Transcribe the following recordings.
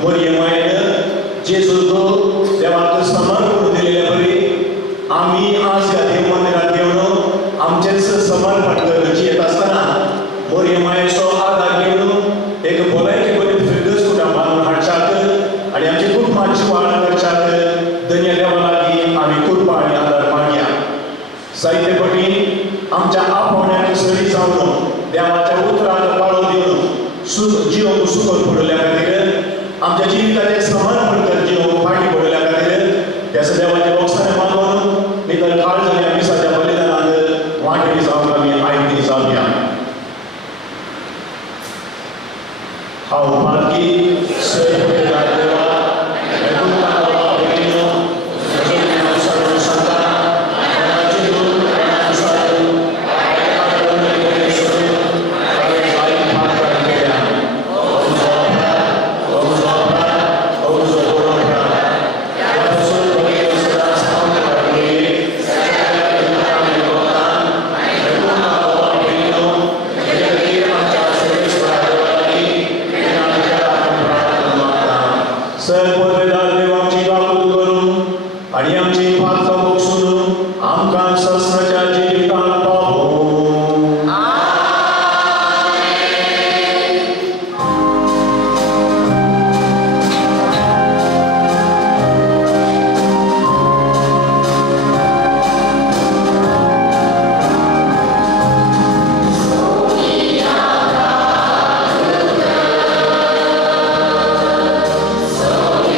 मोरयमायेनं जेजूचो देवाक समान करून दिलेल्या बरी आम्ही आज या देव मंदिरात येऊन आमचेच समर्पण करची येत असताना मोरयमायेचो आधार घेऊन एक भलायकी बरी फिरगस कुटुंबान हाडच्याक आणि आमची खूप मातशी वाड करच्याक धन्य देवा लागीं आमी कृपा आनी आदार मागया. जायते फावटी आमच्या आपोवण्याक सरी जावन देवाच्या उतराक पाळो दिवन जीव सुखोर पडल्या खातीर आमच्या जिविताचे समर्पण कर जीव फाटी पडल्या खातीर त्याच देवाच्या बोक्साने मागून नितळ काळ जाल्या मिसाच्या बलिदानाक वांटेली जावंक आमी आयती जावया. हांव पालकी सर देवा So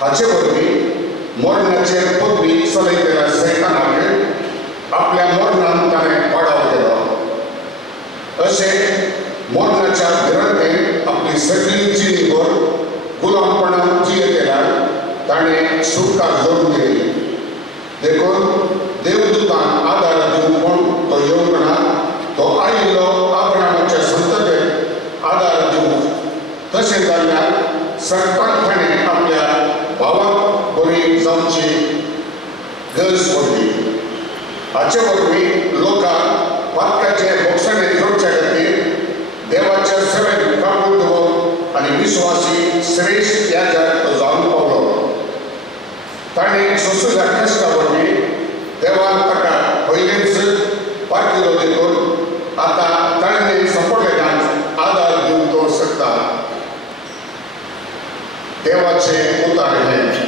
हाचे वरवीं मरणाचेर पदवी चलयतल्या सैतानाक आपल्या मरणान ताणें पाडाव केलो। अशें मरणाच्या भिरांतेन आपली सगळी जिणेभर गुलामपणान जियेल्यार ताणें सुटका जोडून दिली। देखून देवदूतान आदार दिवंक म्हूण तो येवंक ना, तो आयिल्लो अब्राहामाच्या संततेक आदार दिवंक। तशें जाल्ल्यार सत्ताक ताणें आपल्या भावाक बरी जावची गरज पडली। हाचे वरवीं लोकांक वाक्याचे भोगसणे जोडचे खातीर देवाच्या सेवेक काबूल दवरप आनी विश्वासी श्रेश्ठ याजक तो जावन पावलो। ताणें सोंसुल्या कश्टा वरवीं देवान ताका पयलींच पारखिलो देखून आतां ताणें संपलेल्यांक आदार दिवंक तो शकता। देवाचें उतर हें।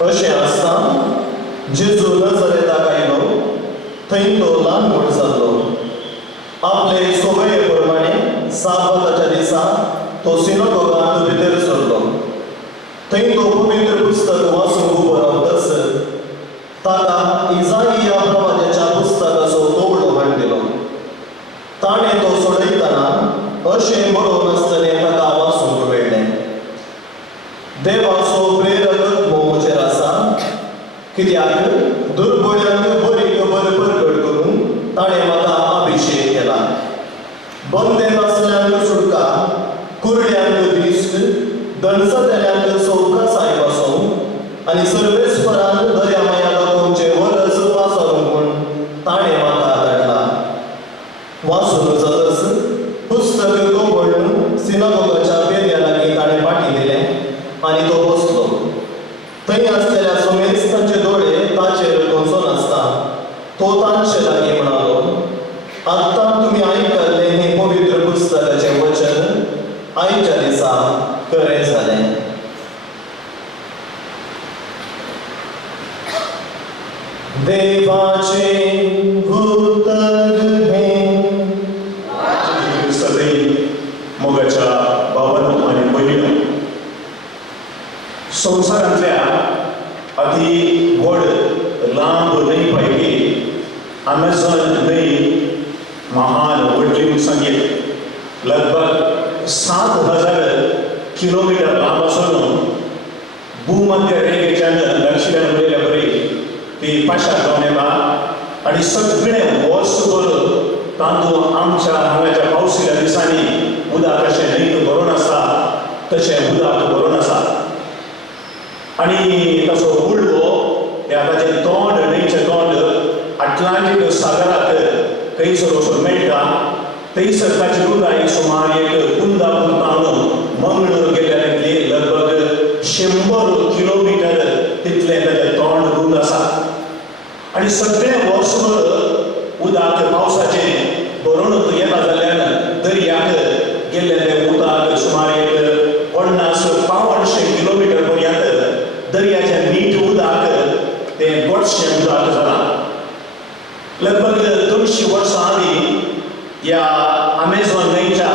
अशें आसता जेजू नजरेताक आयलो, थंय तो ल्हान व्हड जाल्लो। आपले सोबये प्रमाणे साबताच्या दिसा तो सिनागोगांत भितर सरलो। थंय तो पवित्र पुस्तक वाचूंक उबो रावतस ताका इजाइया प्रवाद्याच्या पुस्तकाचो तोवडो हाडिल्लो। ताणें तो सोडयतना अशें बरोवन आसतलें ताका वाचूंक मेळ्ळें। देवाचो प्रेरक म्हजेर आसा, कित्याक दुर्बळ्यांक बरी खबर प्रगट करून ताणें म्हाका अभिशेक केला। बंदेत आसल्यांक सुटका, कुरड्यांक दिश्ट, दणसतल्यांक सौखासाय पासोवंक आनी सर्वेस्परान दयामया लोकांचे वरस वाचोवंक म्हूण ताणें म्हाका धाडला। वाचून जातस पुस्तक गोबळून सिनागोगाच्या पेद्या लागीं ताणें पाटी दिलें आनी तो बसलो। थंय आसलेल्या सोमेस्तांचे दोळे ताचेर दोनसोन आसता। तो तांचे लागीं म्हणालो, आत्तां तुमी आयकल्लें हें पवित्र पुस्तकाचें वचन आयच्या दिसा खरें जालें। देवाचें उतर हें। सदैव मोगाच्या बाबानो आनी भयणीनो, संवसारांतल्या अति व्हड लांब न्हंय पैकी अमेझॉन न्हंय महान व्हडली म्हूण सांगित लगभग 7,000 किलोमीटर लांब आसून भूमध्य रेखेच्यान दक्षिणान उडयल्या बरी ती पाशार जावन येता आनी सगळें वर्सभर तांदूळ आमच्या हांगाच्या पावसिल्या दिसांनी उदक कशें न्हंयत भरून आसता तशें उदक भरून आसा। आनी ताचो उडवो ह्या ताचें तोंड न्हंयचें तोंड अटलांटीक सागरांत थंयसर वचून मेळटा। थंयसर ताची रुंदाय सुमार एक 15 फुटां मंगळूर गेल्या तितली लगभग 100 किलोमीटर तितले ताचे तोंड रुंद आसा आनी सगळे वर्सभर उदक पावसाचें भरून येता जाल्यार दर्याक गेल्ले ते उदक सुमार 50-500 किलोमीटर पर्यंत दर्याचें मीठ उदक तें गोडशें उदक जालां. लगभग 200 वर्सां आदीं या अमेझॉन न्हंयच्या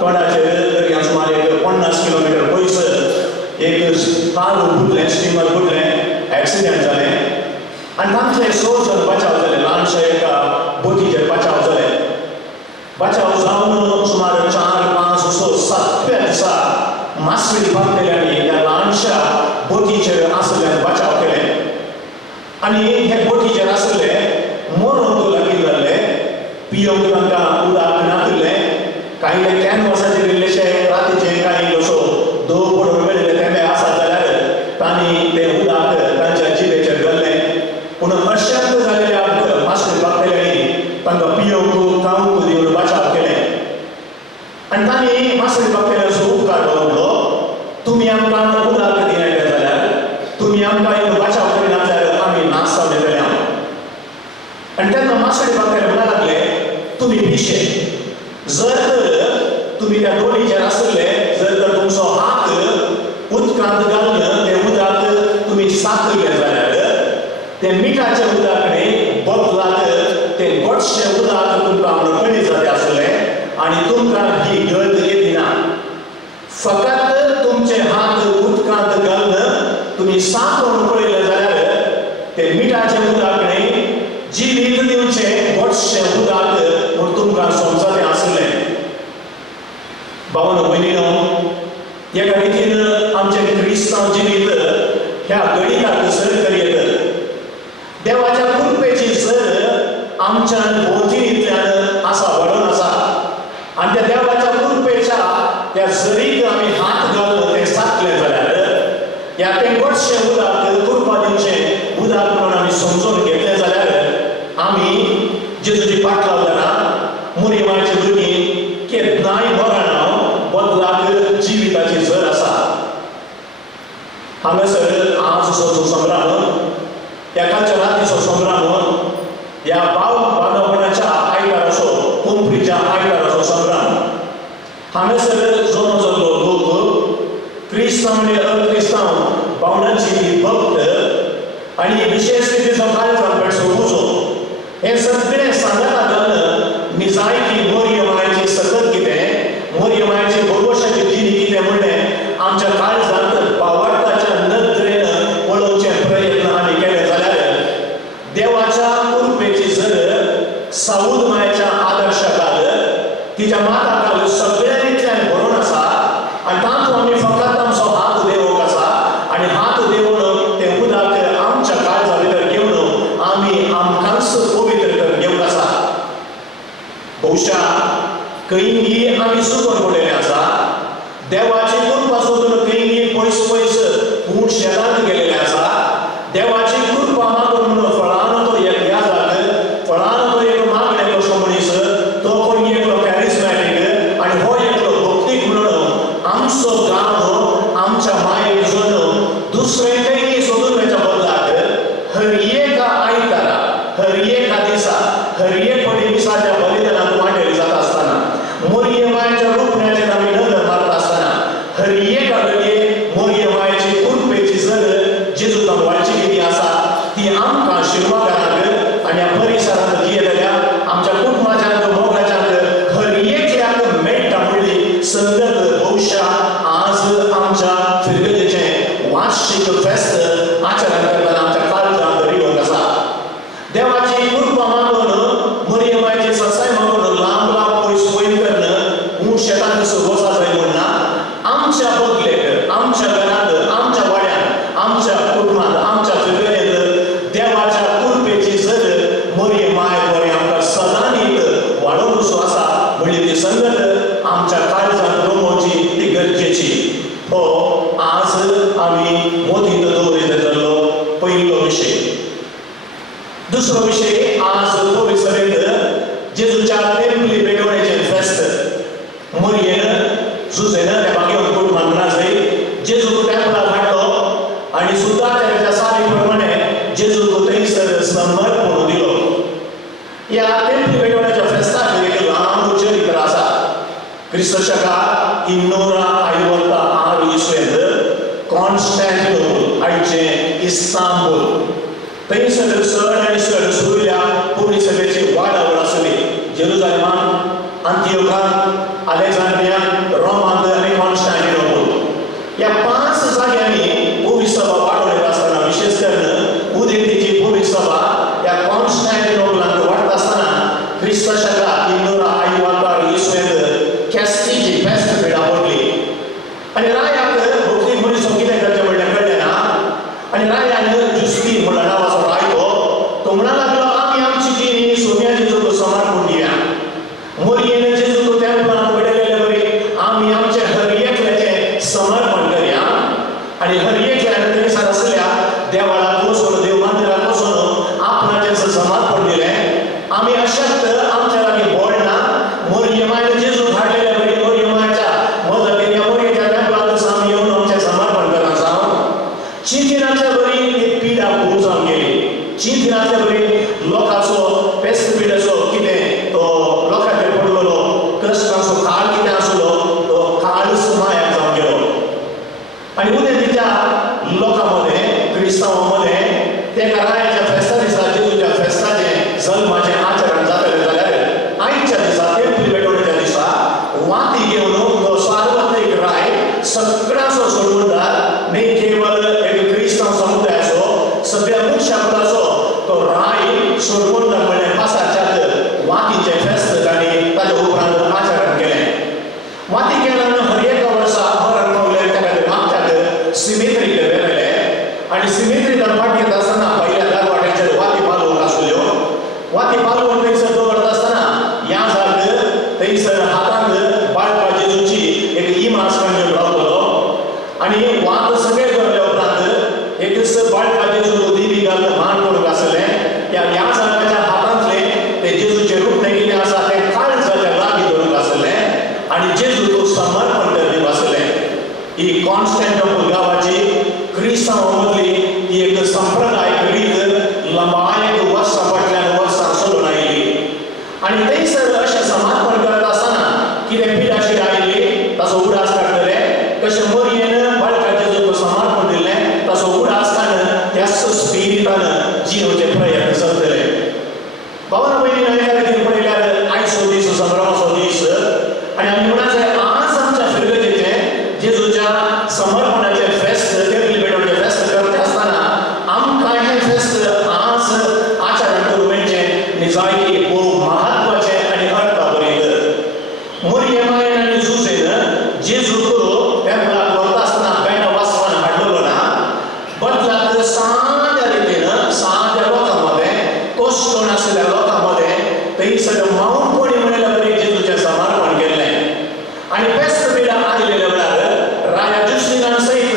तोंडाचेर दर्या सुमार 50 किलोमीटर पयस एक कार बुडलें, स्टिमर बुडलें, एक्सिडेंट जालें आनी तांतले 6 जण बचाव जाले. ल्हानशे एका बोटीचेर बचाव जाले. बचाव जावन सुमार 4-5-6-7व्या दिसा मासळी बांदलेल्यांनी ह्या ल्हानशा बोटीचेर आसल्यान बचाव केले आनी हे बोटीचेर आसले मरून लागीं जाल्ले, पियोंक तांकां उदक नाशिल्लें. कांय कॅनवासाचेर इल्लेशे रातीचे कांय असो दव पडून मेळिल्ले तेंबे आसात जाल्यार तांणी तें उदक तांच्या जिबेचेर घाल्लें. पूण अशक्त जाल्ल्या मासळी बांदलेल्यांनी तांकां पियोंक खावंक दिवन बचाव केलें आनी तांणी मासळी बांदलेल्यांचो उपकार दवरलो. तुमी आमकां उदक दिनायले जाल्यार, तुमी आमकां बचाव करिनात जाल्यार आमी नास जातले. आनी तेन्ना मासळी बांदलेले म्हणूंक लागले, तुमी पिशे, जर तर तुमी त्या दोणीचेर आसले, जर तर तुमचो हात उदकांत घालून तें उदक तुमी साकले जाल्यार तें मिठाचें उदक न्ही, बदलाक तें गोडशें उदक तुमकां कळी जातें आसलें आनी तुमकां ही गत येती ना. फकत तुमचे हात उदकांत घालून तुमी साकून पळयलें जाल्यार तें मिठाचें उदक न्ही, जिवीत दिवचें गोडशें उदक म्हूण तुमकां समजलें आसलें. भावांनो भयणीनो, एका रितीन आमचें क्रिस्तांव जिवीत ह्या गणिताक सर करीत देवाच्या कृपेची जर आमच्यान भोंवतणींतल्यान आसा, वळून आसा आनी त्या देवाच्या कृपेच्या त्या जरीक आमी हात घालून तें साकलें जाल्यार या तें गोडशें उदक कृपा दिवचें उदक म्हणून आमी समजून घेतलें जाल्यार आमी जेजूची पाटलाव जाणा, मुरिमाची भुरगीं केन्नाय मरणां बदलाक जिविताची जर आसा. हांगासर आजचो संग्राम, एकाच्या रातीचो संग्राम, ह्या बांदपणाच्या आयताराचो, कुंपरीच्या आयताराचो संग्राम. हांगासर जल्म जाल्लो लोक, क्रिस्तांव आनी अक्रिस्तांव भावनांची ती भक्त आनी विशेष रितीचो काळजांत पेटसो उजो, हे सगळे सांगता घालून निजायती मोरयमायेची सकत कितें, मोरयमायेची भरवशाची जिणी कितें म्हणलें आमच्या काळजांत भावार्थाच्या नदरेन पळोवचें प्रयत्न आमी केले जाल्यार देवाच्या कृपेची जर साऊद मायेच्या आदर्शाखाल, तिच्या माताखाल सगळे रितीन भरून आसा आनी तातूंत आमी फकत आमचो हात देवूंक आसा आनी हात देवून तें उदक आमच्या काळजा भितर घेवन आमी आमकांच पवित्र करून घेवंक आसा. भोवशा कयिंगी आमी चुकोन पडलेले आसा. देवाची कृपा सोदून कयिंगी पयस पयस पूण शेतांत गेलेले आसा. देवाची कृपा मागून म्हणून फळान तो एक याजक, फळान तो एक मागणे कसो मनीस, तो कोणी एकलो कॅरिस्मॅटीक आनी हो एकलो भक्तीक म्हणून आमचो गांव आमच्या मायेक जोडून दुसरें कयिंगी सोदून वेच्या बदलाक हर एका आयतारा, हर एका दिसा, हर एक दिसाच्या बलिदानाक मांडलेली जाता आसतना, मोरयमायेच्या रुपण्याचेर आमी नदर मारता आसतना हर एका घडये मोरयमायेची कृपेची जर जेजू तंगवाळची कितें आसा ती आमकां आशिर्वादाक आनी ह्या परिसरांत जियेलेल्या आमच्या कुटुंबाच्यांक मोगाच्यांक हर एकल्याक मेळटा म्हणली संगत. भोवशा आज आमच्या फिरगजेचें वार्षिक फेस्त आचरण करतना आमच्या काळजांत रिवंक आसा. देवाची कृपा मागून मोरयमायेची ससाय मागून लांब लांब पयस पयस करून ऊंट शेतांत वचा जाय म्हणना, आमच्या बगलेक, आमच्या घरांत, आमच्या वाड्यान, आमच्या कुटुंबांत, आमच्या फिरगजेंत देवाच्या कृपेची जर मोरयमाय बरें आमकां सदांच वाडोवन असो आसा म्हणली ती संगत आमच्या काळजांत रमोवची ती गरजेची. हो आज आमी मोतीत दवरीत जाल्लो पयलो विशय. दुसरो विशय आज पवित्रेंत जेजूच्या टेंपली पेटोवण्याचें फेस्त. मोरयेन जुजेन देवाक घेवन कुटुंबांत नाचली. जेजू टेंपलाक हाडलो आणि सुद्धा त्याच्या सारीप्रमाणे जेजू थंयसर समर्पण दिलो. या टेंपल पेटोवण्याच्या फेस्ताक एक लांब चरित्र आसा. क्रिस्त शकात 256 इसवेंत कॉन्स्टॅन्टिनोपल आयचे इस्तांबूल थंयसर चड आनी चड सुरल्या पुर्वी सभेची वाडावड आसली. जेरुजालेमान, अंतियोकान, अलेक्झांड्रियान, रोमान आनी कॉन्स्टॅन्टिनोपल या 5 जाग्यांनी पुर्वी सभा वाडोवन येता आसतना विशेष करून उदेंतीची पुर्वी सभा या कॉन्स्टॅन्टिनोपलांत वाडटा आसतना क्रिस्त शकात 256 इसवेंत कॅस्टीची फेस्त पिडा पडली. आनी रायाक भक्ती मनीस कितें करचें म्हणलें कळ्ळें ना. आनी रायान जुस्ती म्हणलो नांवाचो रायतो तो म्हणा लागलो, आमी आमची जी सोन्या जेजूक समर्पण दिया. मोरयेन जेजूक टेंपलांत घडयलेले बरी आमी आमचे हर एकल्याचें समर्पण करया. आनी हर एकल्यान थंयसर आसल्या देवाळांत वचून देव मंदिरांत वचून आपणाचें समर्पण दिलें. आमी अशक्त आमच्या लागीं व्हड ना. मोरयेमायन जेजूक हाडलेले बरी मोरयेमायच्या मजतीन मोरयेच्या टेंपलांत आमी येवन आमचें समर्पण करना जावं. चिंतिनाच्या बरी ती पिडा खूब जावन गेली. चिंतिनाच्या बरी लोकांचो पेस्त पिडाचो कितें तो लोकांचेर पडलेलो कश्टाचो काळ कितें आसलो तो काळ सुमायाक जावन गेलो. आनी उदेंतीच्या लोकां मदें क्रिस्तांवां मदें तेका रायाच्या फेस्ता दिसा जेजूच्या फेस्ताचें जल्माचें आचरण जातलें जाल्यार आयच्या दिसा टेंपल पेटोवण्याच्या दिसा वाती घेवन तो सार्वत्रीक राय सगळ्यांचो सोडूनदार न्ही केवळ एक क्रिस्तांव समुदायाचो सगळ्या मनशाकुलाचो तो राय सोडूनदार म्हणलें पासाच्याक वातीचें फेस्त आनी ताच्या उपरांत आचरण केलें. वाती केल्यान हर एका वर्सा मरण पावलें त्या खातीर मागच्याक सिमेत्रीक व्हेलेलें. आनी सिमेत्री दनपाट घेता आसतना पयल्या दारवाट्याचेर वाती पालोवंक आसल्यो. वाती पालोवन थंयसर दवरता आसतना ह्या जाग थंयसर हातांत बाळका जेजूची एक इमास काडून रावतलो. आनी वात सगळे दवरले उपरांत एक दीस बाळका जेजू दिवी घालून मान पडूंक आसलें. ह्या जागाच्या हातांतलें ते जेजूचें रूप कितें आसा तें काळजाच्या लागीं दवरूंक आसलें आनी जेजूक समर्पण करपी आसलें. ही कॉन्स्टॅन्टिनोपल गांवाची क्रिस्तांवां मदली ही एक संप्रदायिक रीत लंबायक वर्सां फाटल्यान वर्सां चलून आयिल्ली. आनी थंयसर अशें समर्पण करता आसतना कितें पिडा शिडा आयिल्ली ताचो उडास काडटले. कशें मोरयेन बाळका जेजूक समर्पण दिल्लें ताचो उडास काडून त्याच स्पिरितान जिवचे प्रयत्न चलतले. भावना भयणीन एका खातीर पळयल्यार आयचो दीस संभ्रमाचो दीस आनी आमी म्हणा जाय आज आमच्या फिरगतीचें जेजूच्या समर्पणाचें फेस्त टेंपल पेटोवण्याचें फेस्त करता आसतना आमकां हें फेस्त आज आचरण करूं मेळचें निजायकी खूब म्हत्वाचें आनी अर्थाभरीत. मोरयेमायन आनी जुजेन जेजूक टेंपलांत व्हरता आसतना बेंड वाजोवन हाडलेलो ना. बदलाक साद्या रितीन साद्या लोकां मदें कश्ट नासलेल्या लोकां मदें थंयसर माऊंटपणी म्हणल्या बरी जेजूचें समर्पण केल्लें. आनी फेस्त पिडा आयलेल्या वेळार राजा जुस्टिनान सयत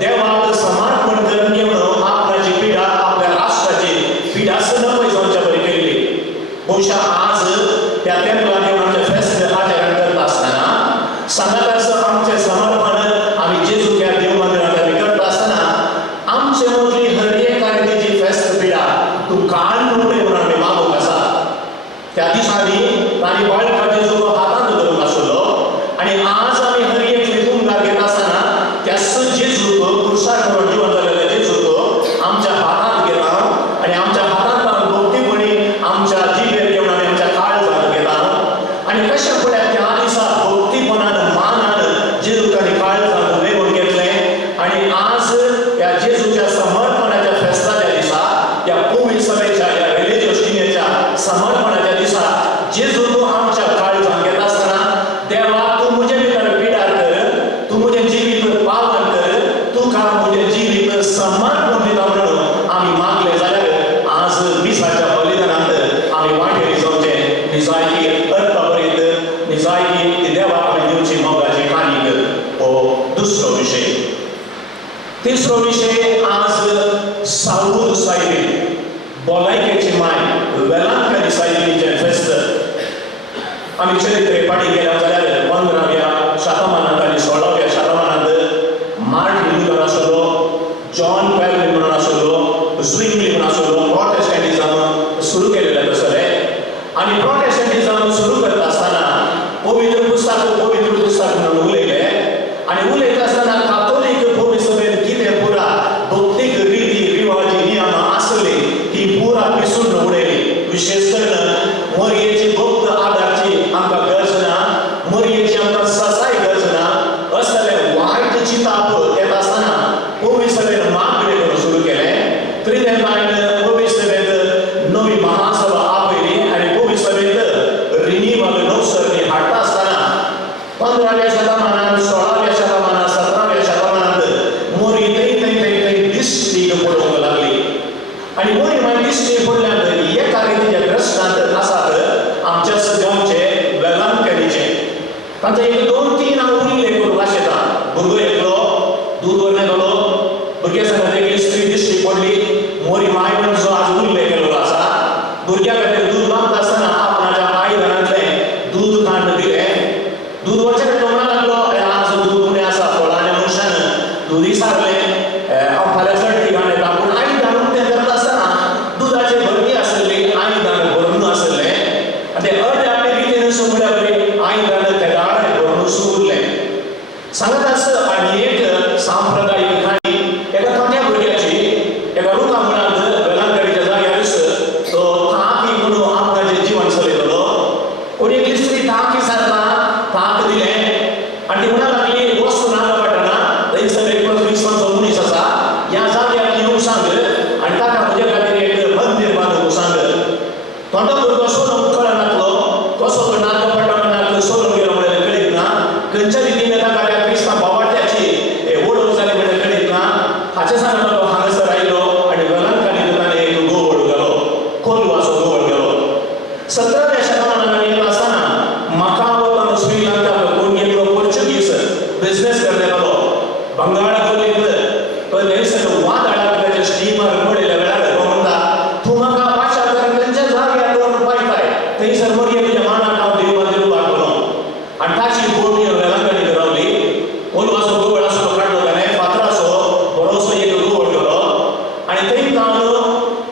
देवाक समर्पण करून घेवन आपणाची पिडा आपल्या राष्ट्राची पिडा सनपय जावच्या बरी केल्ली. बहुशा आज त्या टेंपलांत येवन आमचें फेस्त आचरण करता आसतना सांगात आसा आमचें समर्पण आमी जेजूक ह्या देव मंदिरांत आमी करता आसतना आमचे मदली हर एका रितीची फेस्त पिडा तूं काड नुवडे म्हणून आमी मागूंक आसा. त्या दिसांनी तांणी बाळका जेजूक हातांत धरूंक आसलो आनी आज आमी हर एकली तुमकां घेता आसतना त्याच जेजूक क्रुसार करून जिवन जाल्लेले जेजूक आमच्या हातांत घेता आनी आमच्या हातांत भक्तीपणी आमच्या जिबेर घेवन आमी आमच्या काळजांत घेता. आनी कशें पळय त्या दिसा भक्तीपणान मानान जेजूक आनी काळजांत लेवून घेतलें. आनी आज ह्या जेजूच्या समर्पणाच्या फेस्ताच्या दिसा ह्या पुर्वी सभेच्या ह्या रिलिजियस टिमीच्या समर्पणाच्या दिसा जेजू तूं आमच्या काळजांत घेता आसतना देवा तूं म्हजे भितर पिडार कर, तूं म्हजें जिवीत पावन कर, तुका म्हजें जिवीत समर्पण दिता म्हणून आमी मागलें जाल्यार आज मिसाच्या बलिदानांत आमी वांटेरी जावचें निजायकी अर्थाभरीत निजायकी ती देवाक आमी दिवची मोगाची काणीक हो दुसरो विशय. तिसरो विशय आज साऊद सायबीण भलायकेची माय वेलांकनी सायबीणीचें फेस्त. आमी चरित्रे पाठी गेल्या जाल्यार 15व्या शतमानांत आनी 16व्या शतमानांत मार्टिन लुथर आसलो, जॉन विशेष करून मोरयेची गुप्त आदारची आमकां गरज ना, मोरयेची आमकां ससाय गरज ना, असले वायट चिंताप येत आसतना पवित्र सभेन मागणे करून सुरू केलें. त्रिदेव बायन पवित्र सभेंत नवी महासभा आपयली आनी पवित्र सभेंत रिन्यूवल नवसरणी हाडटा आसतना 15व्या शतमानांत 16व्या शतमानांत 17व्या शतमानांत मोरी थंय दिश्टी पडूंक लागली. आनी मोरी मागीर दिश्टी पडल्यानंतर एका रितीच्या दृश्टांत आसात आमच्या गांवचे वेलांकणीचे. तांचे एक 2-3 हांव उल्लेख करूंक आशेता. भुरगो एकलो दूद व्हरने गेलो, भुरग्या सांगता एक स्त्री दिश्टी पडली. मोरी मायन जो आज उल्लेख केल्लो आसा, भुरग्या खातीर दूद मागता आसतना आपणाच्या आईघरांतलें दूद कांड दिलें. दूद वचचे खातीर लागलो, आज दूद उणें आसा, थोड्या मनशान दूद विसारलें, हांव फाल्यां चडटी घाण येता. पूण आई घालून तें करता आसतना दुदाचे भरती आसली, आई घाण भरून आसलें आनी तें अजापे रितीन सुमड्या बरी आई घाण त्या गाळ्यान भरून सुरलें. सांगत आस आनी एक सांप्रदायीक काणी एका थोड्या भुरग्याची एका रुखा मुळांत वेलांकणीच्या जाग्यार तो तांकी म्हणून आपणाचें जीवन चलयतलो. कोणी एक स्त्री तांक विसारला, तांक दिलें आनी ती म्हणूंक लागली वस्तू नाका पडटना थंयसर एक क्रिस्तांचो मनीस आसा, ह्या जाग्यार येवंक सांग आनी ताका म्हजे खातीर एक मंदीर बांदूंक सांग. थोडो भुरगो सोदूंक कळनासलो, कसो तो नाका पडटना सोदूंक गेलो म्हणल्यार कळीत ना, खंयच्या रितीन ताका त्या क्रिस्तांव भावार्थ्याची ओळख जाली म्हणल्यार कळीत ना. हाचे सांगता तो हांगासर आयलो आनी वेलांकणीक ताणें एक गोवळ गेलो, कोलवाचो गोवळ गेलो. 17व्या शतमानांत येत आसतना मकाव श्रीलंकाक कोण एकलो पोर्चुगीज बिझनेस करने गेलो बंगाळा गोलींत. तो थंयसर वाद हाडपाचे स्टिमर पडयल्या वेळार तो म्हणटा तूं म्हाका पाशा करून खंयच्या जाग्यार व्हरून पायताय, थंयसर मोरये तुज्या मानाक हांव देवळांत उबा करूं. आनी ताची बोट वेलांकणीक रावली. कोलवाचो गोवळ आसलो काडलो ताणें, फातराचो बरोसो एक गोवळ गेलो आनी थंय जावन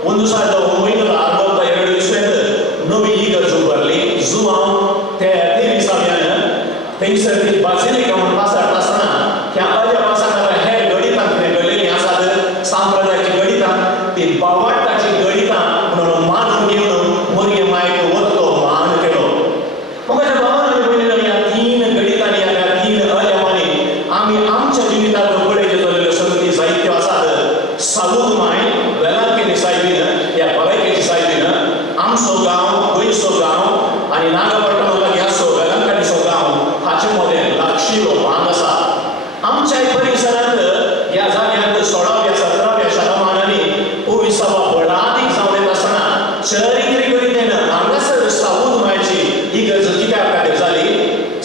अंदुसार म्हयनो आरंभ 2020 नवी इगर्ज उबारली. जुआंव त्या 23व्यान थंयसर ती बाजिलिका म्हणून पासारता आसतना त्या अजाप आसा हेर गणितांत घडलेलीं आसात, सांप्रदायाची गणितां, ती बावाटाची गणितां म्हणून मानून घेवन मोरये मायक वतो मान केलो. म्हाका भावान आनी भयणीनो, ह्या 3 गणितांनी ह्या 3 अजापांनी आमी आमच्या जिवितांत पळयल्यो जाल्ल्यो संगती जायत्यो आसात. साबूद माय वेलांकणी सायबीन ह्या भलायकेची सायबीन आमचो गांव, गोंयचो गांव आनी नागपट्टणम लागीं वेलांकणीचो गांव हाचे मदें लागशिल्लो भाग आसा. आमच्याय परिसरांत ह्या जाग्यार 16व्या 17व्या शतमानांनी पवित्र सभा व्हडादीक जावन येत आसतना चारित्रीक रितीन हांगासर साबूद मायची इगर्ज कित्याक खातीर जाली,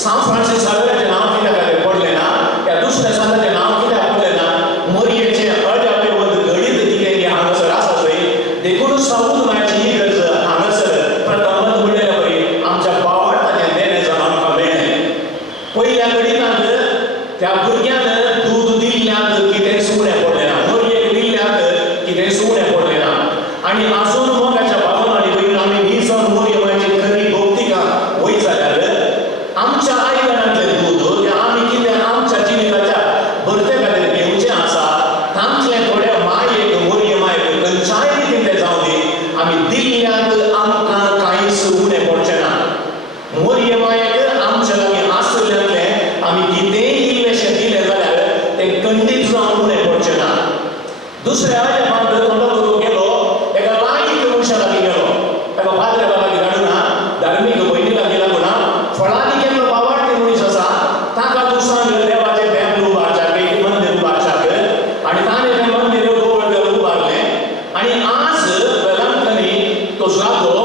सांत फ्रांसीस जावेराचें नांव कित्याक खातीर पडलें ना, त्या दुसऱ्या सांताचें नांव कित्याक पडलें ना, मोरयेचें अजापे गणित कितें हांगासर आसा थंय देखून साबूद मायची इगर्ज हांगासर प्रथमत म्हणलेल्या परी आमच्या बावार्थाचें देणें जावन आमकां मेळ्ळें. पयल्या गणितांत त्या भुरग्यान दूद दिल्ल्याक कितें सुवणें पडलें ना, मोरयेक दिल्ल्याक कितें सुवणें पडलें ना. आनी आजून मोगाच्या भावान आनी भयणीनो, आमी न्ही जावन मोरये मायची खरी भोवतिका वय जाल्यार आमच्या आयदनांतलें दूद तें आमी कितें आमच्या जिविताच्या भरते खातीर घेवचें आसा, तांतलें थोड्या मायेक मोरये मायक खंयच्याय रितीन तें जावं दी, आमी दिल्ल्याक आमकां कांयच उणें पडचें ना. मोरये मायक आमच्या लागीं आसल्यांतलें आमी कितेंय इल्लेशें दिलें जाल्यार तें खंडीत जावन उणें पडचें ना. दुसऱ्या अजापांत थोडो भुरगो गेलो, एका लायक मनशा लागीं गेलो, ताका पाद्र्या लागीं धाडूं ना, धार्मीक भयणी लागीं लागूं ना, फळांनी गेल्लो बावार्थी मनीस आसा ताका तूं सांग देवाचें टेंपल उबारच्याक, एक मंदीर उबारच्याक. आनी ताणें तें मंदीर गोवळ घालून उबारलें. आनी आज वेलांकणी तो जागो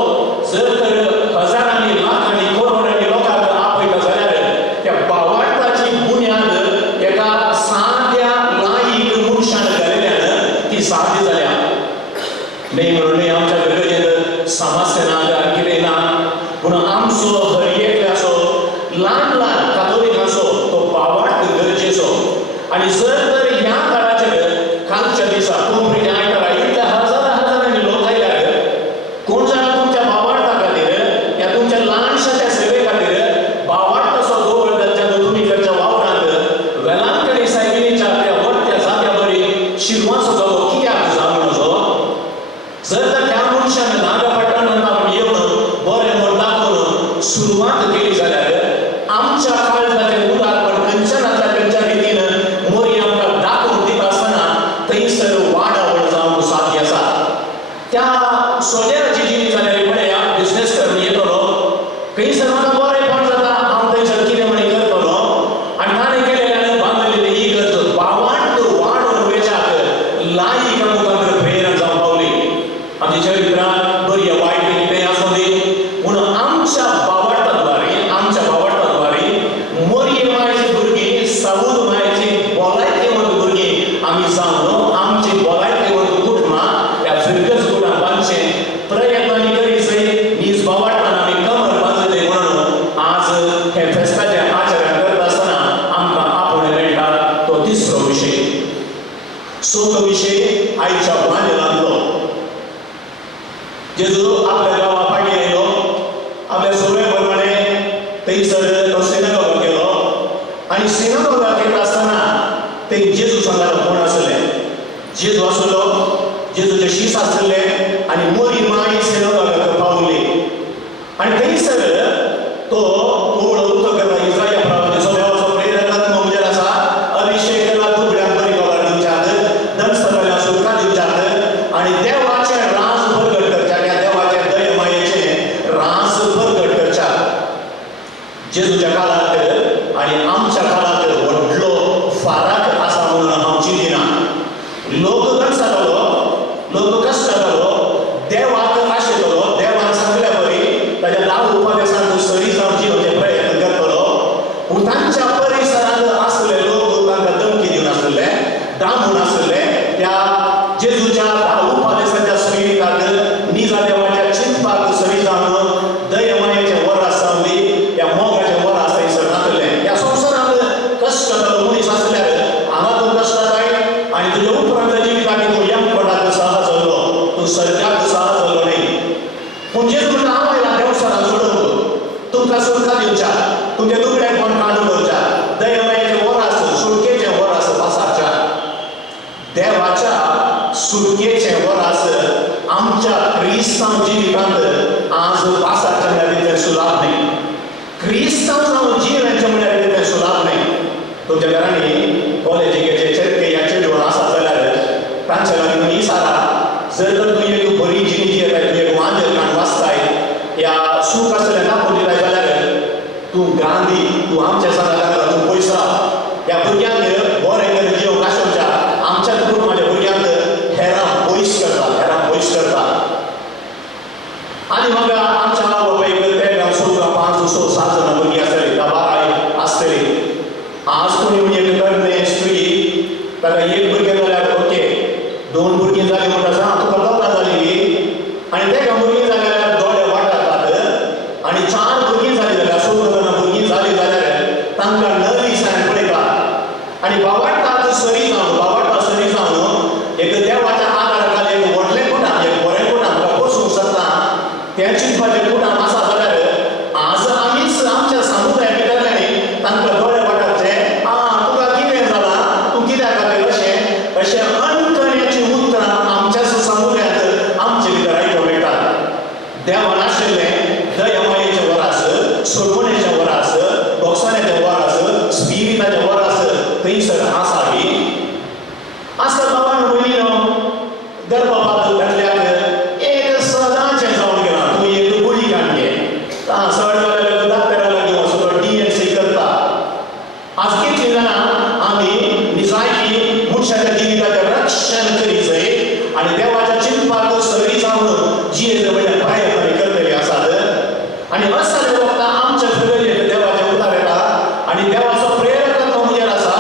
जर तर हजारांनी लाखांनी करोडांनी लोकांक आपयता जाल्यार त्या बावार्थाची बुन्याद एका साद्या लायक मनशान घालिल्ल्यान ती सादी जाल्या. न्ही म्हणून आमच्या गरजेंत समस्या ना, जाल्यार कितें ना, पूण आमचो हर एकल्याचो ल्हान ल्हान कातोलीक आसो तो बावार्थ गरजेचो. आनी जर तर ह्या काळाचेर कालच्या दिसा कोंकणीच्या आयतारा इतल्या हजारांनी लोक आयल्यार कोण जाणा तुमच्या बावार्था खातीर या तुमच्या ल्हानशाच्या सेवे खातीर बावार्थाचो गोवळ घालच्यान तुमी करच्या वावरांत वेलांकणी सायबिणीच्या त्या व्हडल्या जाग्या बरी शिरवाचो जागो कित्याक जावं नजो. जर सो तो विषय आयच्या बांधलांतलो जेजू आपल्या गावा फाटी आयलो आपल्या सोयऱ्या प्रमाणे थंयसर तो सिनागोगा गेलो आनी सिनागोगाक येता आसतना थंय जेजू सांगालो कोण आसले जेजू आसलो जेजूचे शीस आसले आनी मोरी माय सिनागोगाक पावली आनी थंयसर तो ओवळो उतो करता इस्रायल प्रवादीचो देवाचो प्रेरकात्म म्हणजे आसा अभिषेक केला तुबड्यांक बरी खबर दिवच्यात दंडस्थळाला सुटका दिवच्यात आनी देवाचे राज प्रगट करच्यात या देवाचे दय मायेचे राज प्रगट करच्यात जेजूच्या काळात आनी आमच्या काळात व्हडलो फाराक आसा म्हणून हांव चिंतिना लोक दंडस्थळालो लोक कश्ट जालो देवाक आशिल्लो देवान सांगल्या बरी ताच्या 10 उपदेशांत सरी जावं जिवचे प्रयत्न करतलो पूण तांच्या परिसरांत आसले लोक तांकां धमकी दिवन आसले डांबून आसले त्या जेजूच्या 10 उपदेशांच्या स्पिरिटाक निजा देवाच्या चिंतपाक सरी जावन दयमायेचे वर आसावली त्या मोगाचे वर आसा थंयसर घातले ह्या संवसारांत कश्ट जालो मनीस आसल्यार हांगा तूं कश्टात आय आनी तुज्या उपरांत जिविताक तूं यमकोटाक सहज जालो तूं सर्गाक सहज जालो न्ही पूण जेजू म्हणटा हांव आयला देवस्थानाक सोडूंक तुमकां सुटका दिवच्या तुमचे दुबळ्याक कोण काणून करच्या दयमायेचे वर आस सुटकेचे वर आस पासाच्या देवाच्या सुटकेचे वर आस आमच्या क्रिस्तांव जिवितांत आज पासाच्या म्हळ्यार तितलें सुलाभ न्ही क्रिस्तांव जावन जिवाचें म्हळ्यार तितलें सुलाभ न्ही तुमच्या घरांनी कॉलेजीचे चर्के या चेडवळ आसा जाल्यार तांचे लागीं तुमी इसारा जर तर तूं एक बरी जिणी जी येता तूं एक वांजल काण वाचताय या सूख आसलें दाखोवन दिताय जाल्यार तूं गांधी तूं आमच्या सदाकारा तूं पयस राव ह्या भुरग्यांक बरें करून जीव काशोवच्या आमच्या कुटुंबाच्या भुरग्यांक हेरां पयस करता आनी म्हाका आमच्या आवय बापायक ते चौदा 5 6 7 जाणां भुरगीं आसतलीं 12 आसतलीं आज कोणी एक तरणे स्त्री ताका एक भुरगें जाल्यार ओके 2 भुरगीं जालीं म्हणटा सांग तुका दोगां जालीं आनी तेका भुरगीं जाल्यार दोळे वाटातात आनी 4 भुरगीं जालीं जाल्यार 16 जाणां भुरगीं जालीं जाल्यार तांकां नवी सायन पळयतात आनी बावाडटात सरी जावन एक देवाच्या आदाराखाली एक व्हडलें कुटाम एक बरें कुटाम म्हाका बसूंक शकता तें चिंतपाचें कुटाम आसा जाल्यार आज आमीच आमच्या समुदाया भितरल्यांनी तांकां दोळे वाटाचे तुका कितें जालां तूं कित्याक खातीर अशें अणकण्याचीं उतरां आमच्याच समुदायांत आमचे भितर आयकूंक मेळटात देवान आशिल्लें दयमायेचें वर आस सोडवणेचें वर आस दोगसाण्याचें वर आस स्पिरिटाचें वर आस थंयसर आसावी आजकाल बाबान भयणीनो गर्भपात घातल्याक एक सदांचें जावन गेलां तूं एक गुळी काडून घे सड जाल्यार डाक्टरा लागीं वचून तो DNC करता आज कितलीं जाणां आमी निजायकी मनशाच्या जिविताचें रक्षण करीत जाय आनी देवाच्या चिंतपाक सरी जावन जियेचें म्हळ्यार प्रयत्न करतलीं आसात आनी असले वखदां आमच्या फुडले देवाचें उतार येता आनी देवाचो प्रेरकत्व म्हजेर आसा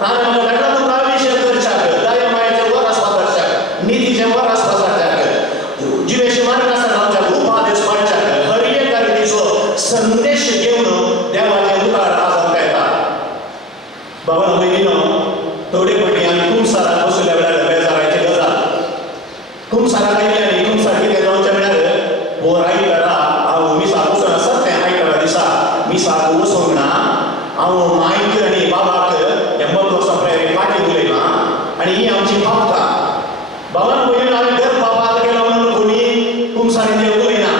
ताणें म्हाका धाडला तुका अभिषेक करच्याक दयमायेचें वर आसपा करच्याक नितीचें वर आसपा करच्याक जिवेचे मार्ग आसा रावच्याक उपादेश पाडच्याक हर एक गरजेचो संदेश घेवन देवाचें उतार आज आमकां येता बाबा भयणीनो थोडे फावटी आमी कुंसाराक बसले वेळार बेजाराची गजाल कुंसाराक आयले आनी कुंसार कितें जावचें म्हळ्यार वर आयतारा हांव मिसाक वचून सत्तें आयतारा दिसा मिसाक वचूंक ना हांव मांयक आनी बाबाक हें महत्व संप्राय पाटी उलयलां आनी ही आमची भावता बाबान भयणीन हांवें घर बापाक गेलो म्हणून कोणी कुंसारीचेर उलयना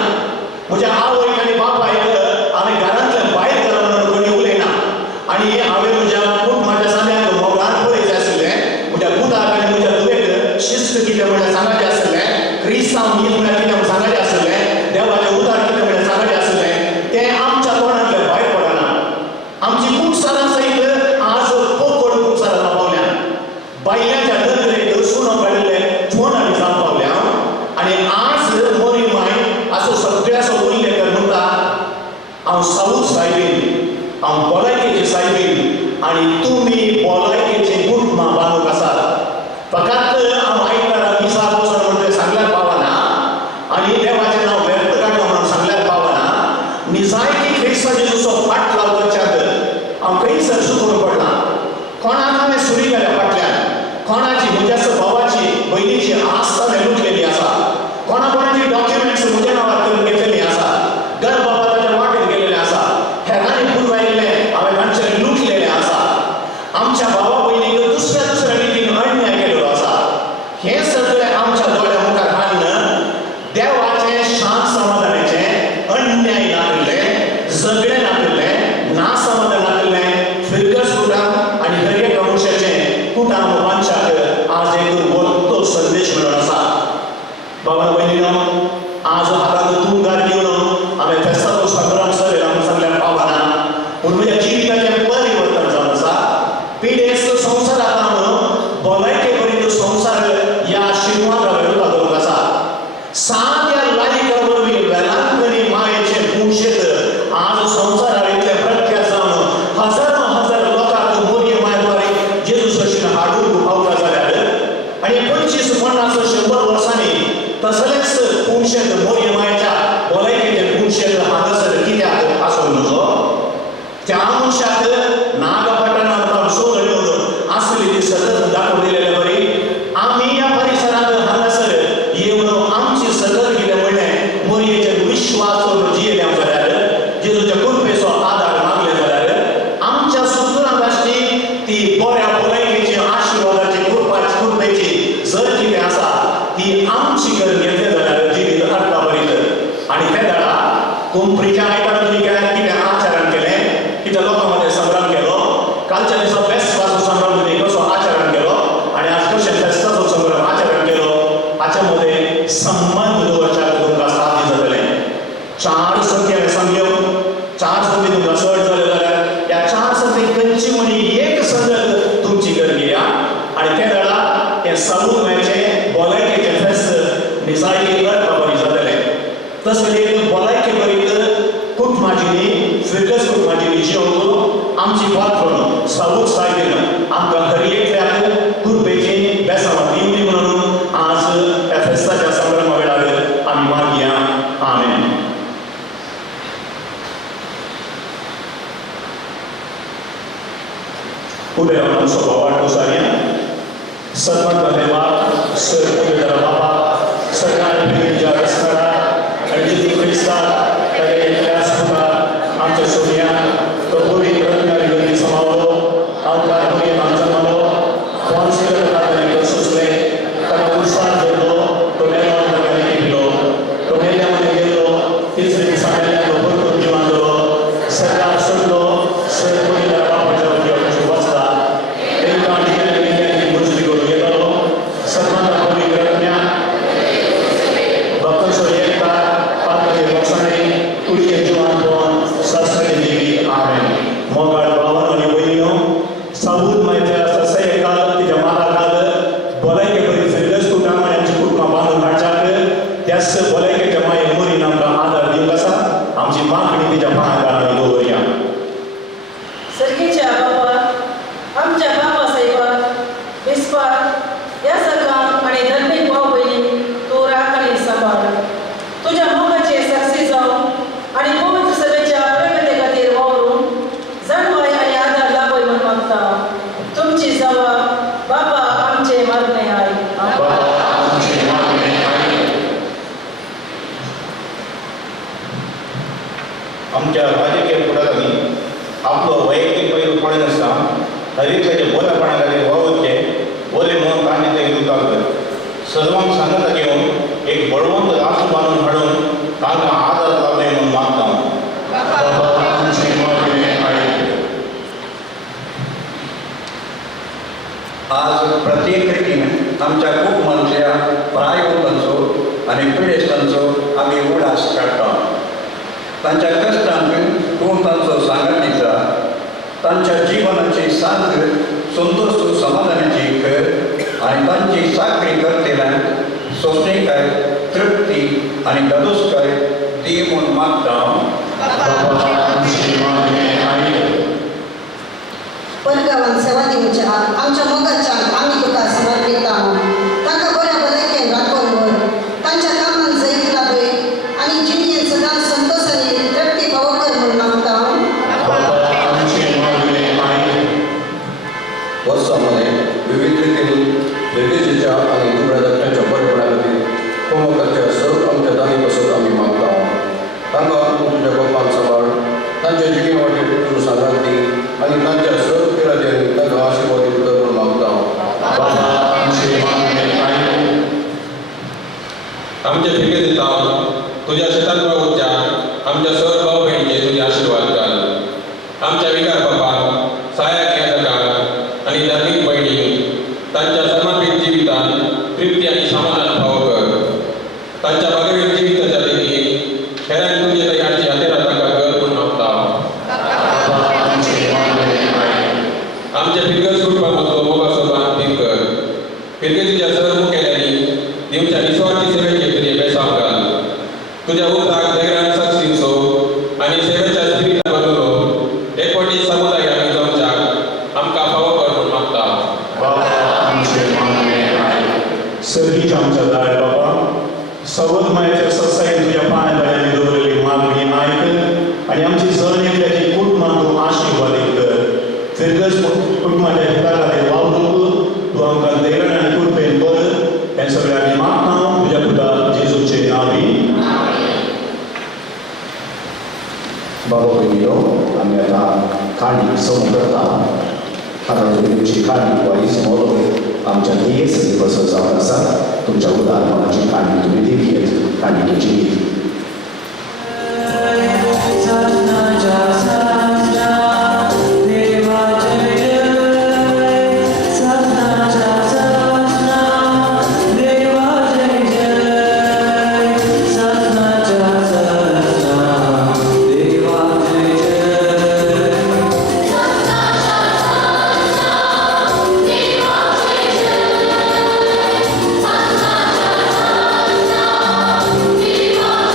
म्हज्या आवयक आनी बापायक हांवें घरांतल्यान भायर गेलो म्हणून कोणी उलयना आनी हांवें म्हज्या कुटुंबाच्या सगळ्यांक मोगान पळयचें आसलें म्हज्या पुताक आनी म्हज्या धुवेक शिस्त कितें म्हळ्यार सांगचें आसलें क्रिस्तांव नीत म्हळ्यार कितें म्हूण सांगचें आसलें देवाचें उतार कितें म्हळ्यार सांगचें आसलें तें आमच्या तोंडांतल्यान भायर पडना आमची कुंसारां सयत आज पोकोड कुंसारां पावल्या बायलांच्या नदरेक सुणो काडिल्ले फोन आमी जावन पावल्या आनी आज मोरी माय असो सगळ्याचो उल्लेख म्हणटा हांव साऊथ सायबीन हांव भलायकेची सायबीन आनी तुमी भलायकेची गुटमां बांदूक आसात फकत हांव आयतारा मिसाक वचून म्हणटा सांगल्यार पावना आनी देवाचें नांव व्यर्थ काडलो म्हणून सांगल्यार पावना निजायकी क्रिस्तांव जेजूचो फाट लाव करच्याक हांव खंयसर सुकून पडलां कोणाक हांवें सुरी घाल्या फाटल्यान कोणाक नाम मानशाक आज एक मोठो संदेश मेळून आसा बाबा बहिणीनो आज हातात तुमदार घेवन आम्ही फेस्ताचो संग्राम सगळे आमकां सगळ्यांक पावना पूण म्हज्या जिविताचें परिवर्तन जावन आसा पिडेस्त संवसारांत हांव भलायके पर्यंत संवसार ह्या आशिर्वादा वयलो आसा साद्या लायका वरवीं वेलांकणी मायेचे पुंशेत आज संवसारार इतले प्रख्यात जावन हजारो हजार लोकांक मोरये मायद्वारे जेजूस भशेन हाडून पावता जाल्यार आनी 25-50-100 वर्सांनी तसलेच पुंशेत मोरये मायेच्या भलायकेचे पुंशेत हांगासर कित्याक आसूंक नजो त्या मनशाक नागपट्टणांत सोद घेवन आसली ती सतत दाखोवन दिलेले बरी आमी ह्या परिसरांत हांगासर येवन आमची सतत कितें म्हणलें मोरयेचेर विश्वास करून जियेल्या जाल्यार जेजूच्या कृपेचो आदार मागले जाल्यार आमच्या सुतरांत आसची ती बऱ्या भलायकेची आशिर्वादाची कृपेची जर कितें आसा ती आमची कर घेतली जाल्यार जिवीत अर्था भरीत आनी त्या वेळा कुंपरीच्या आयतारा तुमी कितें आचरण केलें कितें लोकां मदें संग्राम केलो कालच्या दिसा फेस्ताचो संग्राम तुमी कसो आचरण केलो आनी आज कशें फेस्ताचो संग्राम आचरण केलो हाच्या मदें संबंध दवरच्याक तुमकां साध्य जातलें 4 संख्या सांगल्यो 4 संख्या तुमकां चड जाल्यो जाल्यार ह्या 4 संख्येक खंयची म्हणी एक सजत तुमची घर घेया आनी त्या वेळा हें साबूत मेळचें भलायकेचें फेस्त निसाळी अर्था बरी जातलें तसलें एक भलायके बरीत कुटुंबाची फिटनेस कुटुंबाची जेवण आमची पात्र साबूत सायडीन आमकां हर एकल्याक कृपेची बेसांवां दिवली म्हणून आज ह्या फेस्ताच्या संग्रामा वेळार आमी मागया आमेन. उबे रावन आमचो बोवाळ उसारया सन्मान देवा सर पवित्र बाबा सगळ्या पिढीच्या रस्त्यार आनी जेजू क्रिस्ताक आमच्या सोन्याक तो पवित्र रत्नागिरी समावलो अवतार होई जन्मलो कॉन्सिलर ताणे सुचले ताका उत्साह धरलो तो मेलो ताणे केलो तो मेल्यामध्ये गेलो तिसरे दिसा मेल्याक तो भरपूर जिवान जालो सगळ्याक सोडलो सर पवित्र बापाच्या वतीन वचता एका ठिकाणी गोष्टी करून गेलो सन्मान पवित्र रत्ना भक्तसो एकता पात्राचे बक्षाणे कुडीचे जिवान पवन शास्त्राचे देवी आमेन. मोगाळ भावन आनी बहिणीनो साबूत माहिती आसा सय काल तिच्या माता काल भलायके बरी फिरगस कुटुंबांची कुटुंबां बांदून हाडच्याक त्याच भलायकेच्या माये मोरीन आमकां आदार दिवंक आसा आमची मागणी तिच्या पांयां आमी दवरया. सर्गेच्या बाबा आमच्या बाबा साहेबाक विस्वास या सगळ्यांक आणि धर्मीक भाव भयणी तूं राख आनी सांबाळ तुज्या मोगाचे साक्षी जावं आनी पवित्र सभेच्या प्रगती खातीर वावरून जाणवाय आनी आदार लाभय म्हूण मागता तुमची जावा बाबा आमचे मागणे आय. आमच्या राजकीय फुडाऱ्यांनी आपलो वैयक्तीक पैलू पळय नासता हरिकाचे बोलापणा खातीर वावरचे बोले म्हणून तांणी ते कर सर्वांक सांगता घेवन एक बळवंत राष्ट्र बांदून हाडून तांकां आदार लाभले म्हणून मागता. आज प्रत्येक रितीन आमच्या खूप मनशां प्रायवतांचो आनी पिडेस्तांचो आमी उडास काडटा तांच्या कश्टांक तूं तांचो सांगत दिता तांच्या जिवनाची सांत संतोश समाधानाची कर आनी तांची साखळी करतेल्यांक सोंसणेकाय तृप्ती आनी ददोसकाय दी म्हूण मागता. परगांवान सेवा दिवच्या आमच्या मोगाच्यान आमी तुका समर्पिता तांकां बऱ्या भलायकेन राखून व्हर तांच्या कामान जैत लाभय आनी जिणेंत सदांच संतोशानी तृप्ती फावो कर म्हूण मागता. वर्सांमध्ये विविध रितीन वेगवेगळ्या आनी दुबळ्या दर्जाच्या बरेपणा खातीर होमवर्काच्या सर्व आमच्या दानी पासून आमी मागता तांकां तुज्या गोपान सांबाळ तांच्या जिणी वाटेर तूं सांगात दी आनी तांच्या सर्व पिराजेनी तांकां आशिर्वाद कर म्हूण मागता. आमच्या फिके दिता तुज्या शेतान वावुरच्या आमच्या सर भाव भयणीचे तुजे आशिर्वाद घाल आमच्या विकार बापाक सहाय्यक यादकाक आनी धार्मीक भयणी तांच्या समर्पित जिवितान तृप्ती आणि समाधान फावो कर. तांच्या भगवीत जिविताच्या देखीक हेरान तुझे दयाची हातेरा तांकां कर म्हूण मागता. आमच्या फिरगत कुटुंबाचो मोगाचो बांध तीर कर. फिरगतीच्या सर्व मुखेल्यांनी देवच्या निस्वार्थी सेवेचे तुझे बेसांव घाल. तुझ्या उतराक धैर्यान सक्तीन सो आणि सेवेच्या स्पिरिटान बदलो एकवटीत समुदाय आमी जावच्याक आमकां फावो कर म्हूण मागता. सर्गीच्या आमच्या दाय बाबा सवत मायेच्या सत्सायन तुझ्या पांय बऱ्यांनी दवरलेली मागणी आयक आणि आमची जण एकल्याची कुटुंबां तूं आशिर्वादीत कर. फिरगस कुटुंबाच्या हिता खातीर वावरूंक तूं आमकां धैर्यान आनी कुडपेन कर. हें सगळें आमी मागता तुज्या पुता जेजूचे नांवान. बाबा भगिनीनो, आमी आतां काणी सम करता. हाताची काणी वाईस मोलो आमच्या ध्येय सगळी बसत जावन आसा. तुमच्या उदाहरणाची काणी तुमी देखील काणी तुजी Viva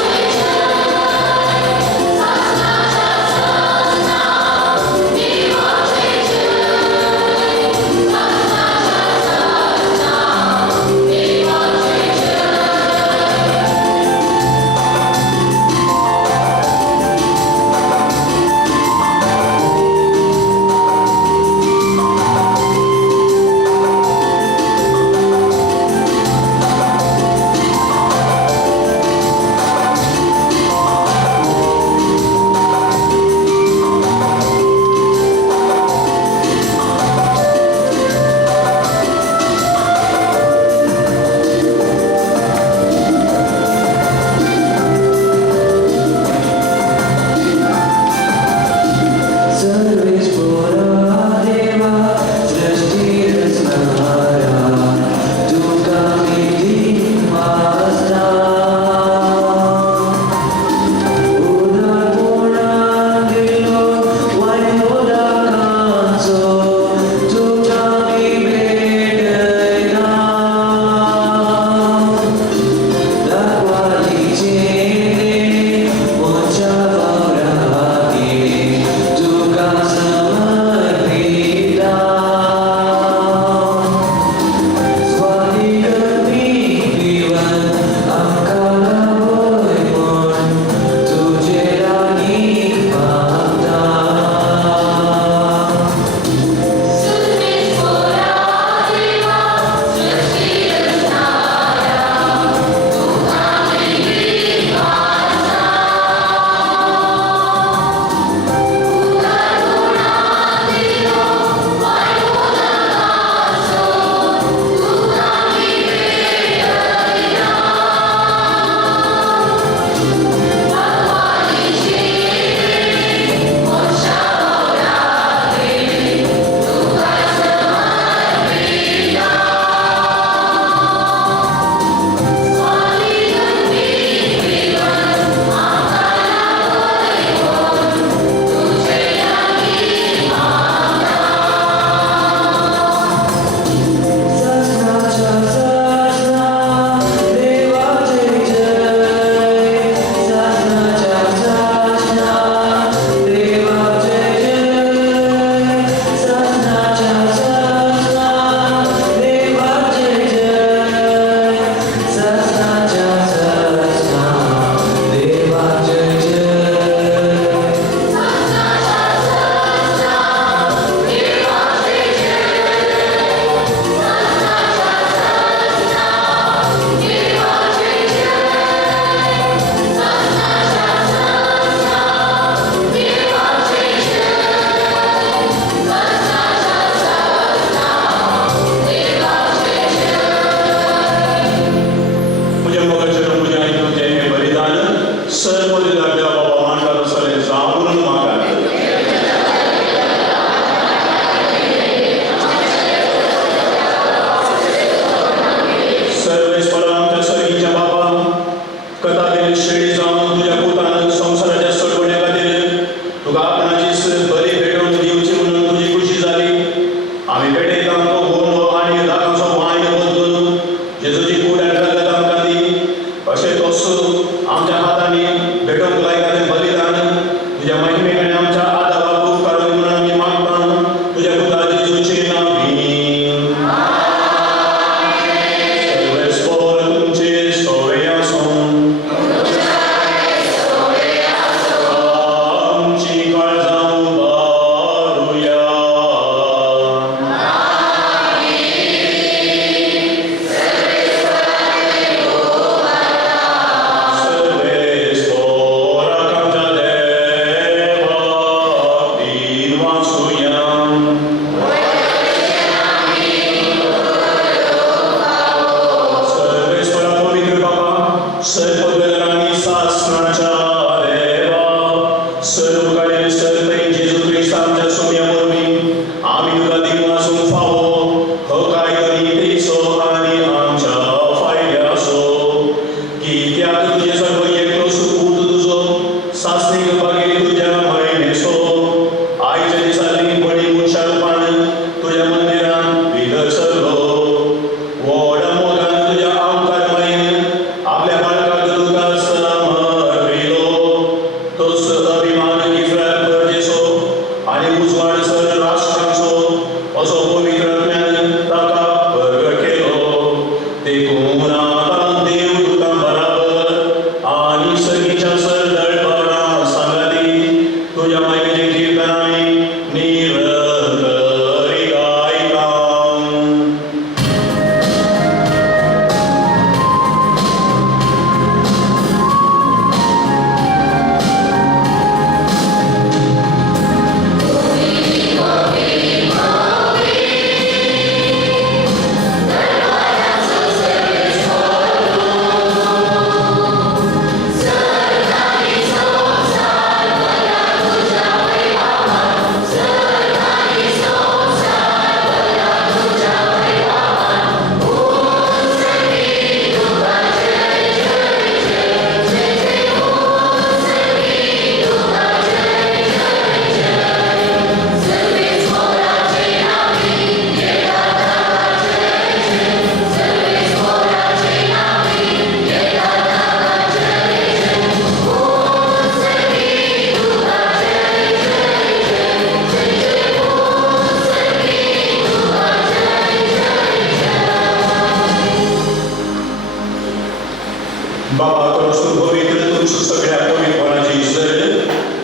बाबा करोस तू पवित्र तू सगळ्या पवित्रपणाची इसर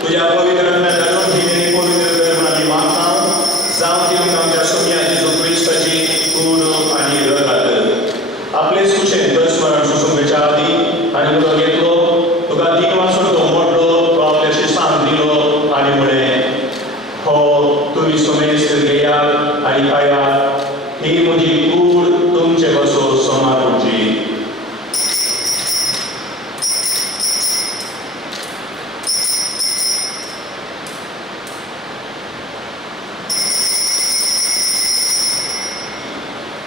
तुझ्या पवित्र रक्ताच्या हिने पवित्र करणारी माता जाऊन देऊन आमच्या सोन्याची जो ख्रिस्ताची कूड आणि रगत आपले सुशेन तर स्मरण सुसंगेच्या आधी आणि तुला घेतलो तुका 3 वाजून तो मोडलो तो आपल्याशी सांग दिलो आणि म्हणे हो तुम्ही सोमेस घेया आणि खाया ही म्हजी कूड तुमचे बसो समारूची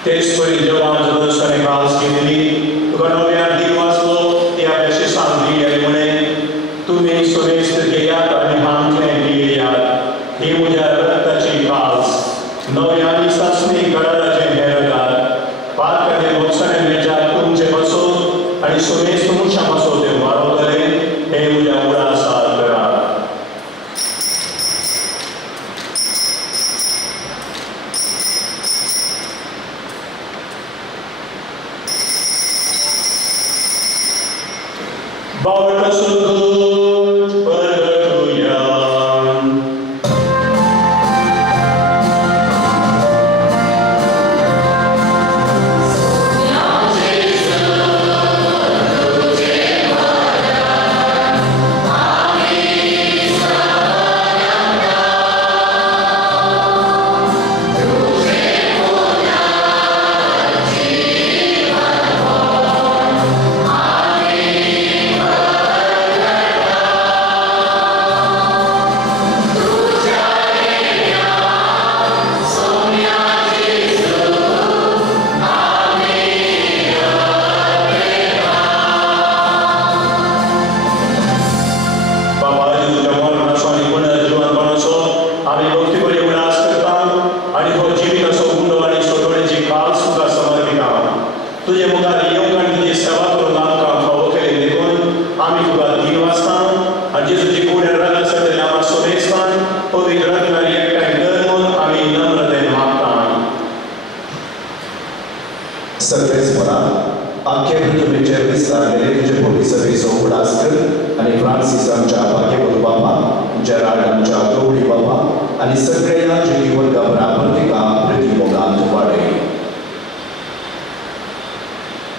तेच परी जेव्हा जबरदस्ताने कास घेतली तुका नव्या 3 वाजलो ती आपल्याशी सांगली आणि म्हणे तुम्ही सोमेस घेयात आणि हांतले पियेयात ही म्हज्या रक्ताची कास नव्या आनी सासणी कराराचे हेरगार पात खातीर मोक्षाने मेजात तुमचे बसो आणि सोमेस तुमच्या बसो ते वाडवतले हे म्हज्या उडासार करा बावट सुदूत परगटूया तुझे मुखार येऊन आणि तुझी सेवा करून आमकां फावो केले देखून आमी तुका 3 वाजता आणि जेजूची कूड रगत आसा तें आमकां सोमेस्तान पवित्र रगतारी एकठांय कर म्हणून आमी नम्रतेन मागता सगळेच म्हणा आख्या पृथ्वीचेर विस्तार गेले तुझे भोगी सभेचो उडास कर आणि फ्रांसीस आमच्या भाग्यवंत बाबा जेराल्ड आमच्या गवळी बाबा आणि सगळ्या जगी वर्गा बराबर तिका प्रतिमोगांत वाडय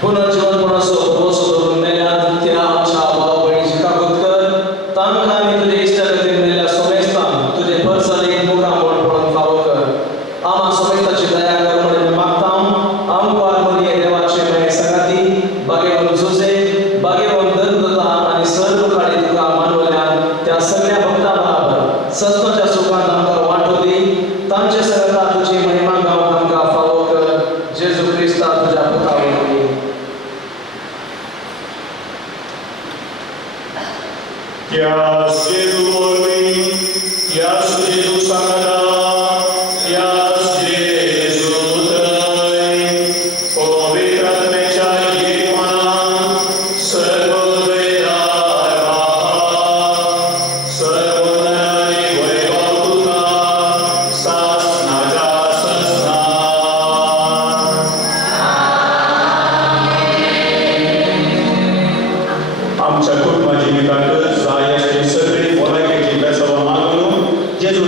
पुनर्जीवनपणाचो भरवसो धरून मेल्यात त्या आमच्या भाव भयणीची काकूत कर तांकां आनी तुजे इश्ट गतीन मेल्ल्या सोमेस्तान तुजे परसालेक मुखामोड पडून फावो कर आमा सोमेस्ताची दया कर म्हणून मागता आमकां आर्मोनी देवाचे मेळे संगाती बागेवन झुजे बागेवन दत्तता आनी सर्व काळी तुका मानवल्यान त्या सगळ्या भक्तां बराबर सस्तोच्या सुखांत आमकां वांटो दी तांचे संगता तुजी महिमा गावंक आमकां फावो कर जेजू क्रिस्ता तुज्या पुतावळी Yes, Jesus, Lord, yes, Jesus, yes, Jesus, पवित्र आत्म्याच्या येवना सर्ववेदार सर्वज्ञानी वैभव तुका शासनाचा संस्थान आमच्या कुटुंबाची निकाल जाय असते सगळी भलायकेची बेसावा मागून जेजू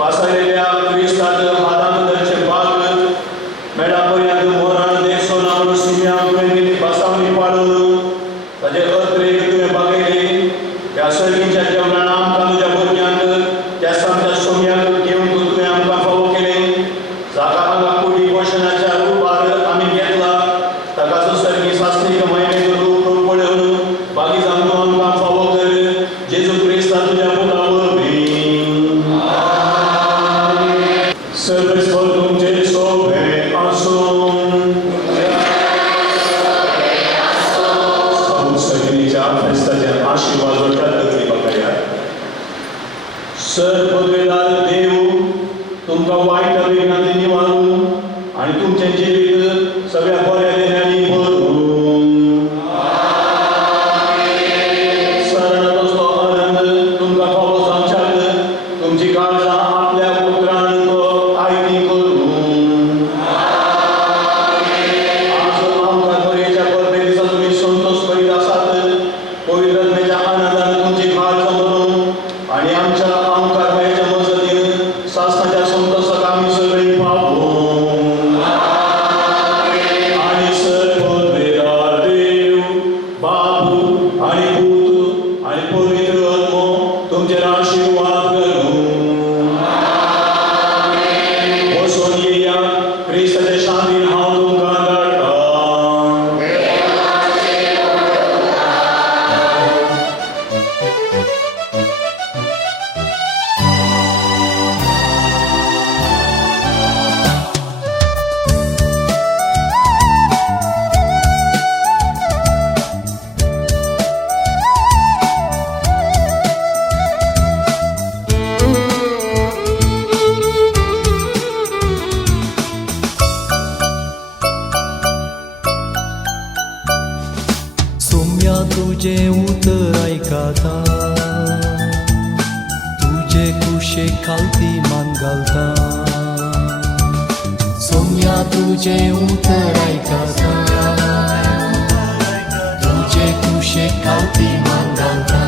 पासलेल्या क्रिस्तात हातांतरचे भाग मेळापर्यंत मोरान देशो नाव सिम्या प्रेमी बसावणी पाडून ताजे अत्रेक तुवें बघयले त्या सर्गींच्या जेवणान आमकां तुज्या भुरग्यांक त्या सामच्या सोम्याक घेवन तुवें आमकां फावो केले जाका हांगा कुडी पोशणाच्या रुपार आमी घेतला ताका सर्गी सास्त्रीक महिमेचो रूप पळोवन बागी जावन तूं आमकां फावो कर जेजू क्रिस्ता तुज्या मुला वरवीं सर्वेस्वर तुमचे सोबे आसून सगळीच्या फेस्ताचे आशीर्वाद जोडटात तकली बघाया सर पदवेदार देव तुमकां वायट अभिज्ञानी निवारून आणि तुमचें जिवीत सगळ्या बऱ्या देण्यानी भरून सरणाचो आनंद तुमकां फावो जावच्याक तुमची काळजां आपल्या पुत्रान तो आयती करून आज आमकां दरेच्या परबे दिसा तुमी संतोष करीत आसात पवित्रतेच्या आनंदान तुमची काळजां भरून आणि आमच्या आमकां गोंयच्या मजतीन सासणाच्या संतोषाक आमी सगळीं पावूं आणि सर पदवेदार देव बापू आणि पूत आणि पवित्र आत्मो तुमचेर आशीर्वाद करूं वचून येया क्रिस्ताचे शांतीन हांव तुमकां धाडटां सोम्या तुझे उतर ऐकाता तुझे कुशे खालती मान घालता सोम्या तुझे उतर ऐकाता तुझे कुशे खालती मान घालता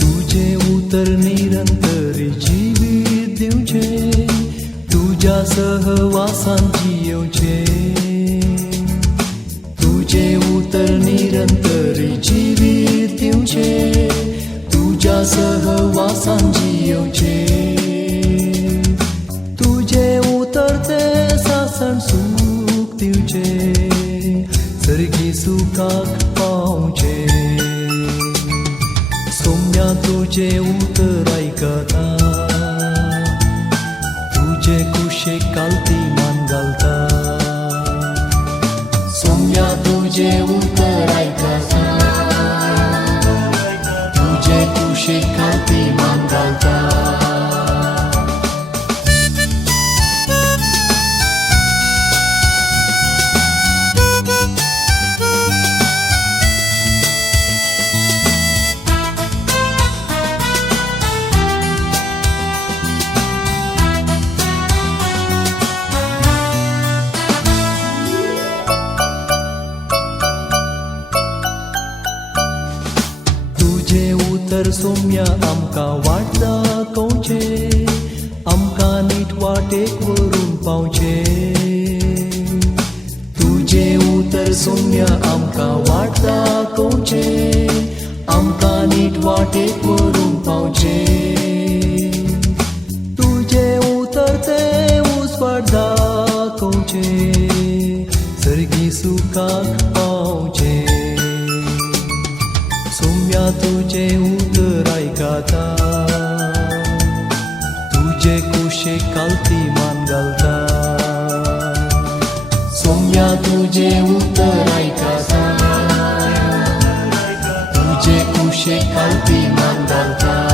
तुझे उतर निरंतरी जीवित दिवचे तुझ्या सहवासान जियोचे तुझे उतर निरंतरी जीवित दिवचे तुझ्या सहवासान जियोचे तुझे उतरते सासन सुख दिवचे सर्गी सुखाक पावचे सोम्या तुझे उतर ऐकता तुझे कुशे कालती मान घालता सोम्या तुझे उतर ऐकता तुझे कुशे कालती मान घालता तुझे उतर सोम्या आमकां वाट दाखोवचे आमकां नीट वाटेक व्हरून पावचे तुझे उतर सोम्या आमकां वाट दाखोवचे आमकां नीट वाटेक व्हरून पावचे तुझे उतर ते उसवाट दाखोवचे सर्गी सुखाक पावचे सोम्या तुझे उतर ऐकता तुझे कुशे कालती मान घालता सोम्या तुझे उतर ऐकता तुझे कुशे कालती मान घालता